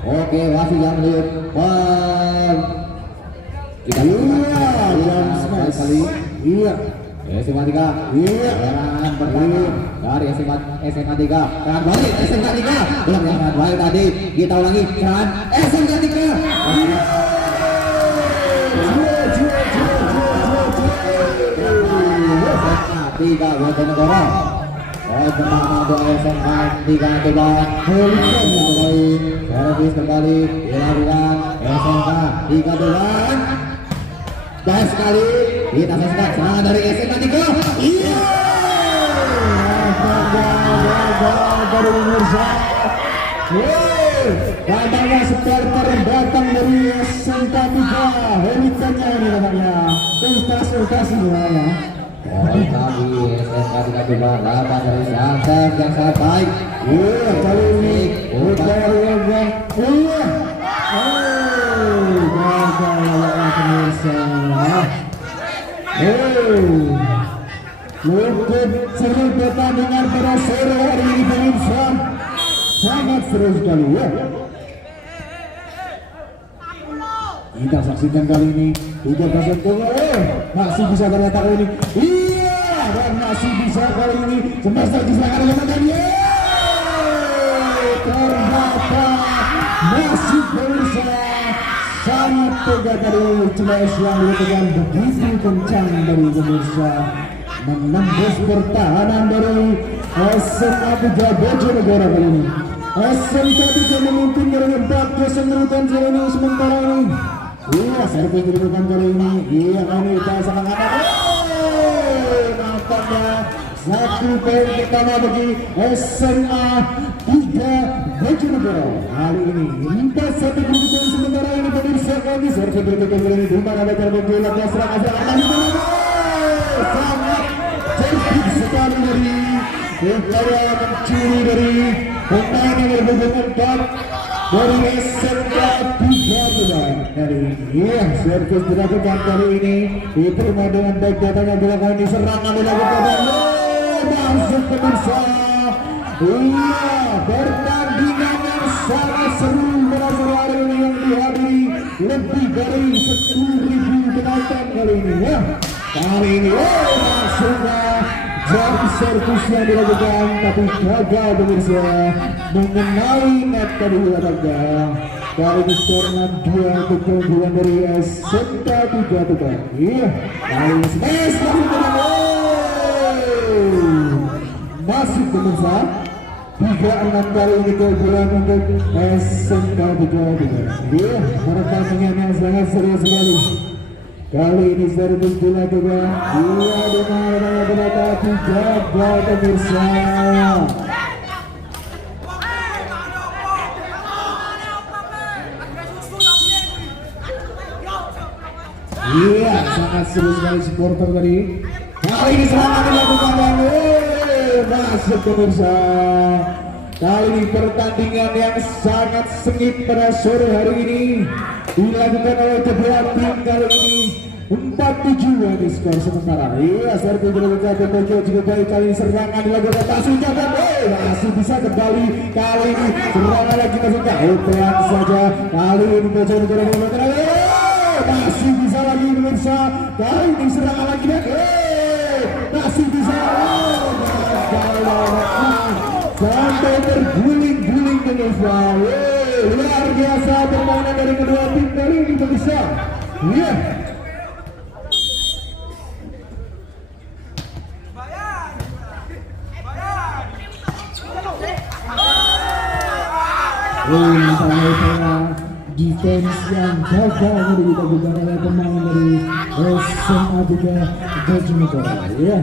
Oke, masih yang lihat. Kita lihat kali. Iya. SMA 3. Iya. Serangan pertama dari SMA 3. Serangan balik SMA 3. Belum serangan balik tadi. Kita ulangi serangan SMA 3. Tiga Bojonegoro. Pertama untuk SMA 3 coba servis kembali dilakukan SMA 3 doang. Baik sekali kita saksikan serangan dari SMA 3. Iya, dari pemirsa. Datangnya supporter datang dari SMK 3. Helikannya ini namanya ultras semuanya. Poin lagi SMK 3 coba 8 dari Sansan yang sangat baik. Iya, kali ini gagal pemirsa. Cukup seru pertandingan pada sore hari ini pemirsa. Sangat seru sekali ya. Kita saksikan kali ini 13 gol. Masih bisa ternyata kali ini. Iya, dan masih bisa kali ini. Semester disilakan oleh dia. Ternyata masih bisa. Sangat tegak dari Celes yang dilakukan begitu kencang dari pemirsa. Menembus pertahanan dari SMA 3 Bojonegoro kali ini. SMK 3 memimpin dengan 4-0 merupakan kali ini sementara ini. Iya, servis dilakukan kali ini. Iya, kali kita sangat nampaknya satu poin pertama bagi SMA 3 Bojonegoro. Kali ini 4-1 kedudukan sementara ini pemirsa kami. Servis dilakukan kali ini. Dumang ada terbang bola dan serangan sangat cerdik sekali dari upaya mencuri dari pemain yang berhubungan dari SMK 3 dari ini. Servis dilakukan kali ini diterima dengan baik datangnya belakang ini. Serangan dilakukan masuk pemirsa. Iya, pertandingan yang sangat seru pada sore hari ini yang dihadiri lebih dari 10.000 penonton kali ini ya. Kali ini langsungnya jadi servis yang dilakukan tapi gagal pemirsa mengenai net tadi latangnya. Kali ini skornya 2 untuk keunggulan dari SMK 3. Iya, kali ini smash masih pemirsa 3-6 kali ini keunggulan untuk SMK 3. Iya, pertandingan yang sangat seru sekali. Kali ini servis dilakukan. Iya, dengan berata 3 pemirsa. Iya, sangat seru sekali supporter tadi. Kali ini serangan dilakukan dan masuk pemirsa. Kali ini pertandingan yang sangat sengit pada sore hari ini dilakukan oleh kedua tim kali ini 4-7 di skor sementara. Iya, servis dilakukan Tembokyo juga baik. Kali ini serangan dilakukan masih jalan. Masih bisa kembali. Kali ini serangan lagi masuk ke pelan saja. Kali ini Bojonegoro masih bisa lagi pemirsa. Kali ini serangan lagi masih bisa. Sampai terguling-guling pemirsa. Luar biasa permainan dari kedua tim kali ini pemirsa. Iya. Defense yang gagal dari dilakukan oleh pemain dari SMA 3 Bojonegoro. Iya.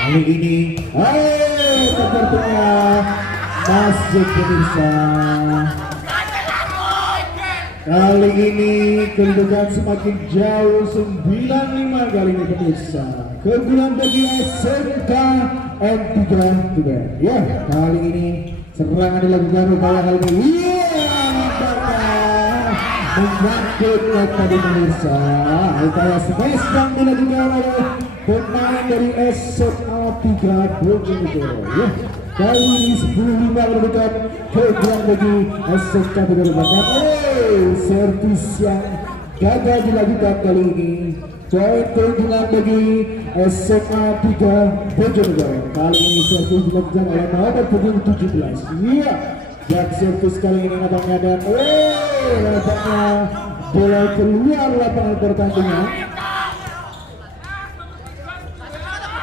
Kali ini, sepertinya masuk pemirsa. Kali ini kedudukan semakin jauh 9-5 kali ini pemirsa. Keunggulan bagi SMK N3 Tuban. Ya, kali ini serangan dilakukan upaya kali ini. Menyangkut tadi pemirsa. Upaya smash yang dilakukan oleh pemain dari SMA 3 Bojonegoro. Ya, kali ini 10-5 menentukan keunggulan bagi SMK Bojonegoro. Servis yang gagal dilakukan kali ini. Poin keunggulan bagi SMA 3 Bojonegoro. Kali ini servis dilakukan oleh nomor punggung 17. Iya, dan servis kali ini nampaknya dan nampaknya bola keluar lapangan pertandingan.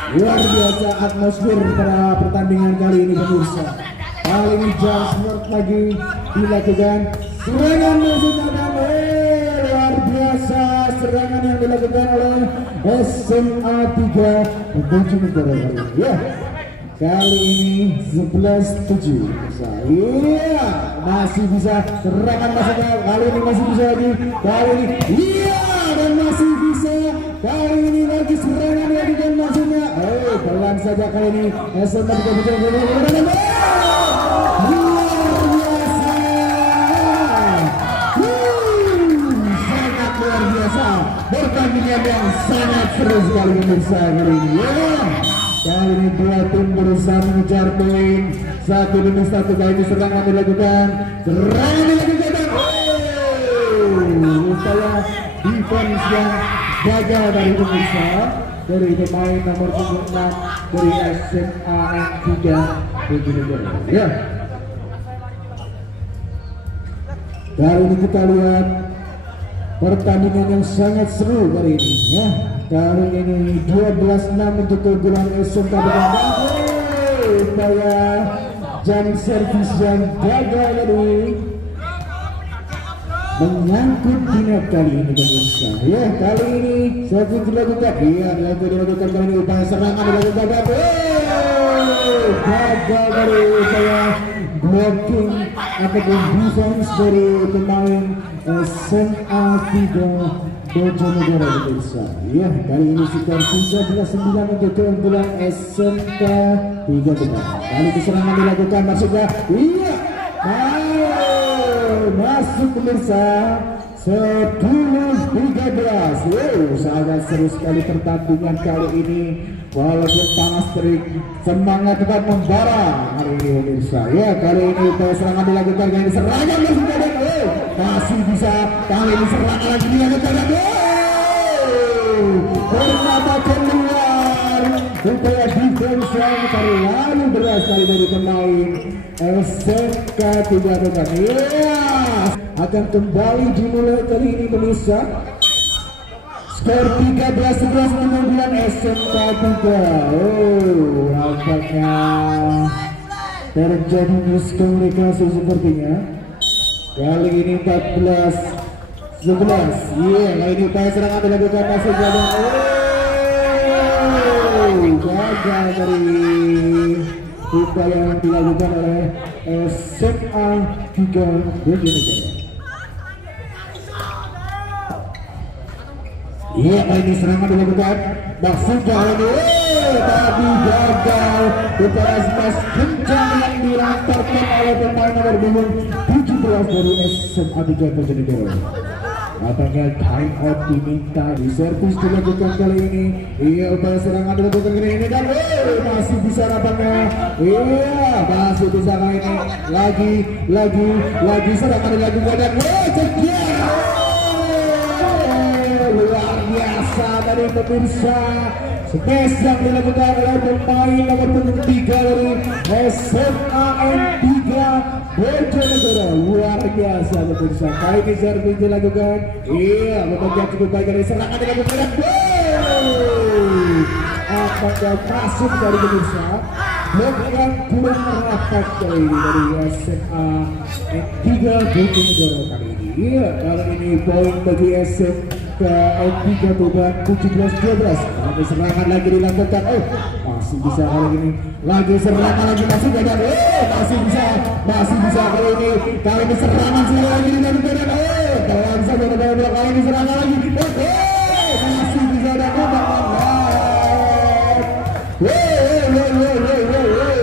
Luar biasa atmosfer pada pertandingan kali ini pemirsa. Kali ini Jasmine lagi dilakukan serangan masuk dan luar biasa serangan yang dilakukan oleh SMA 3 Bojonegoro. Ya, kali ini 11-7. Iya, masih bisa serangan masuknya. Kali ini masih bisa lagi. Kali ini iya dan masih bisa. Kali ini lagi serangan lagi dan masuknya. Pelan saja kali ini SMA 3 Bojonegoro. Pertandingan yang sangat seru sekali pemirsa kali ini. Ya, kali ini dua tim berusaha mengejar poin satu demi satu. Kali ini serangan dilakukan dan upaya defense yang gagal dari pemirsa dari pemain nomor 6 dari SMA N3 Bojonegoro. Ya, kali ini kita lihat pertandingan yang sangat seru kali ini. Ya, kali ini 12-6 untuk keunggulan SMK Bojonegoro. Upaya jam servis yang gagal tadi menyangkut di net kali ini pemirsa. Ya, kali ini servis dilakukan. Iya, dilakukan kali ini upaya serangan dilakukan. Gagal dari upaya blocking ataupun defense dari pemain SMA 3 Bojonegoro pemirsa. Ya, kali ini skor 13-9 untuk keunggulan SMK 3 Bojonegoro. Kali serangan dilakukan masuknya. Iya, masuk pemirsa. 10-13. Sangat seru sekali pertandingan kali ini. Walaupun panas terik, semangat tetap membara hari ini pemirsa. Ya, kali ini upaya serangan dilakukan. Kali ini serangan masih bisa. Kali ini serangan lagi dilakukan. Ternyata keluar. Upaya defense yang terlalu berasal dari pemain SMK 3 Bojonegoro. Ya, akan kembali dimulai kali ini pemirsa. Skor 13-11 keunggulan SMK 3. Nampaknya terjadi miskomunikasi sepertinya. Kali ini 14-11. Iya, kali ini upaya serangan dilakukan masuk jalan. Gagal dari upaya yang dilakukan oleh SMA 3 Bojonegoro. Iya, ini serangan dilakukan maksudnya ini tadi gagal. Upaya smash kencang yang dilantarkan oleh pemain nomor punggung 17 dari SMA 3 Bojonegoro. Apakah time out diminta, di servis dilakukan kali ini. Iya, upaya serangan dilakukan kali ini dan masih bisa nampaknya. Iya, masih bisa kali ini. Lagi serangan dilakukan dan kejar. Luar biasa dari pemirsa. Smash yang dilakukan oleh pemain nomor punggung 3 dari SMA N3 Bojonegoro. Luar biasa pemirsa. Kali ini servis dilakukan. Iya, membagian cukup baik dari serangan dilakukan. Apakah masuk dari pemirsa? Blok yang kurang rapat kali ini dari SMA N3 Bojonegoro kali ini. Iya, kali ini poin bagi SMK N3 Boban 17-12. Kali serangan lagi dilakukan. masih bisa kali ini, lagi serangan lagi masih gagal, masih bisa kali ini serangan sekali lagi dilakukan, kalau bisa bola kali ini serangan lagi, masih bisa dapat,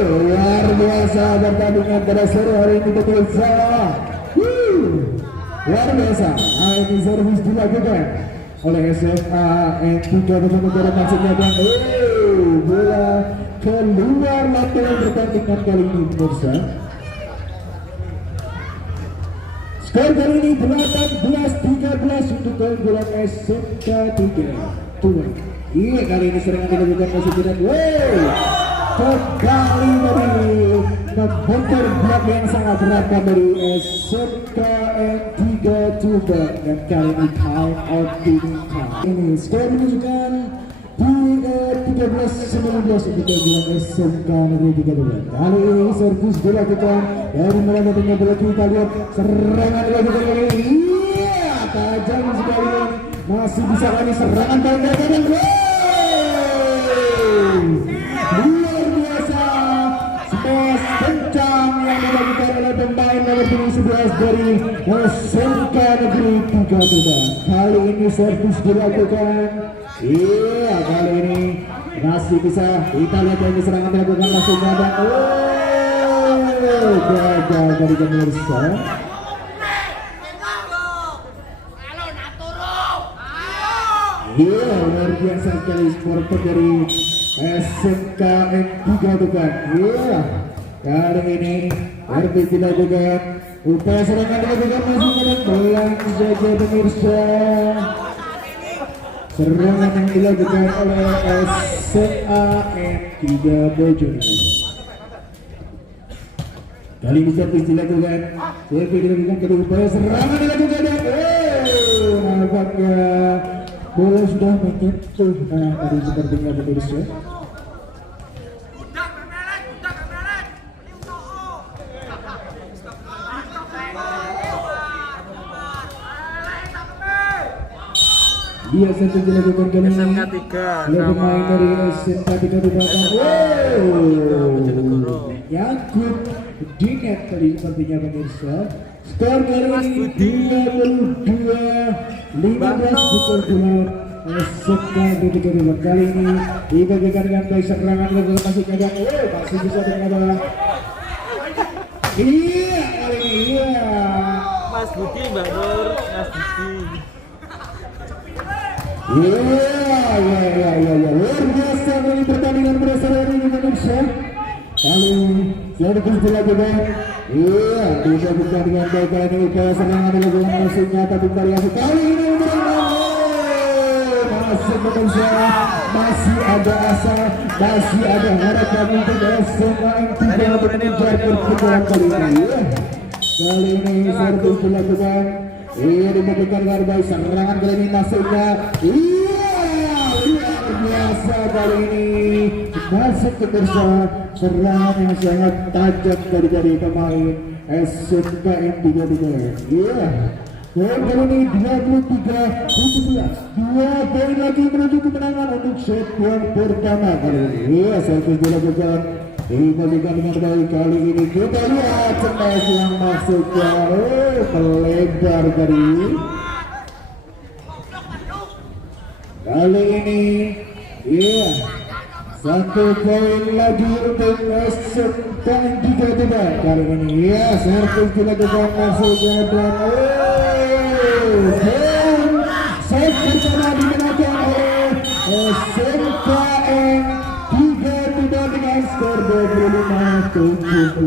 luar biasa pertandingan pada sore hari ini pemirsa, luar biasa. Ini servis dilakukan oleh SMA N3 Bojonegoro maksudnya, dan bola keluar lapangan pertandingan kali ini pemirsa. Skor kali ini 18-13 untuk keunggulan SMK 3. Iya, kali ini serangan dilakukan masih tidak. Kembali dari membentur blok yang sangat berat dari SMK N3 Tuban, dan kali ini time out ini skor menunjukkan di 13-19 untuk keunggulan SMK Negeri 3 Tuban. Kali ini servis dilakukan dari melalui bola, kita lihat serangan dilakukan kali ini. Iya, tajam sekali, masih bisa kali serangan dan luar biasa smash kencang yang dilakukan oleh pemain nomor 11 dari SMK Negeri 3 Tuban. Kali ini servis dilakukan. Iya, kali ini masih bisa, kita lihat ini serangan dilakukan masuk dan gagal dari pemirsa. Iya, luar biasa sekali supporter dari SMK N3 Tuban. Iya, kali ini servis dilakukan, upaya serangan dilakukan masih ada pelan saja pemirsa. Serangan yang dilakukan oleh SMA N3 Bojonegoro. Kali ini servis dilakukan, kedua upaya serangan dilakukan dan nampaknya bola sudah menyentuh tadi sepertinya pemirsa. Dia servis dilakukan kali ini oleh pemain dari SMK 3 Tuban. Yakub Dinet tadi sepertinya pemirsa. Skor kali ini 22-15 untuk keunggulan SMK 3 Tuban. Kali ini dibagikan dengan baik serangan ke masuknya dan masih bisa dengan iya, kali ini iya Mas Budi, Mbak Nur, Mas Budi. Iya, luar biasa dari pertandingan pada hari ini pemirsa. Kali servis dilakukan. Iya, dilakukan dengan baik. Kali ini upaya serangan dilakukan masuknya, tapi variasi kali ini masih pemirsa, masih ada asa, masih ada harapan untuk SMA N3 untuk mengejar pertempuran kali ini. Kali ini servis dilakukan. Iya, dilakukan dengan baik, serangan kali ini masuknya. Iya, luar biasa kali ini masuk ke pemirsa, serangan yang sangat tajam dari pemain SMK N3 Tuban. Iya, dan kali ini 23-17, 2 poin lagi menuju kemenangan untuk set yang pertama kali ini. Iya, servis dilakukan, diberikan dengan baik. Kali ini kita lihat smash yang masuknya melebar dari kali ini. Iya, 1 poin lagi untuk SMK N3 Tuban. Kali ini iya, servis dilakukan masuknya dan set pertama dimenangkan oleh SMK N3 Tuban dengan skor 25-17.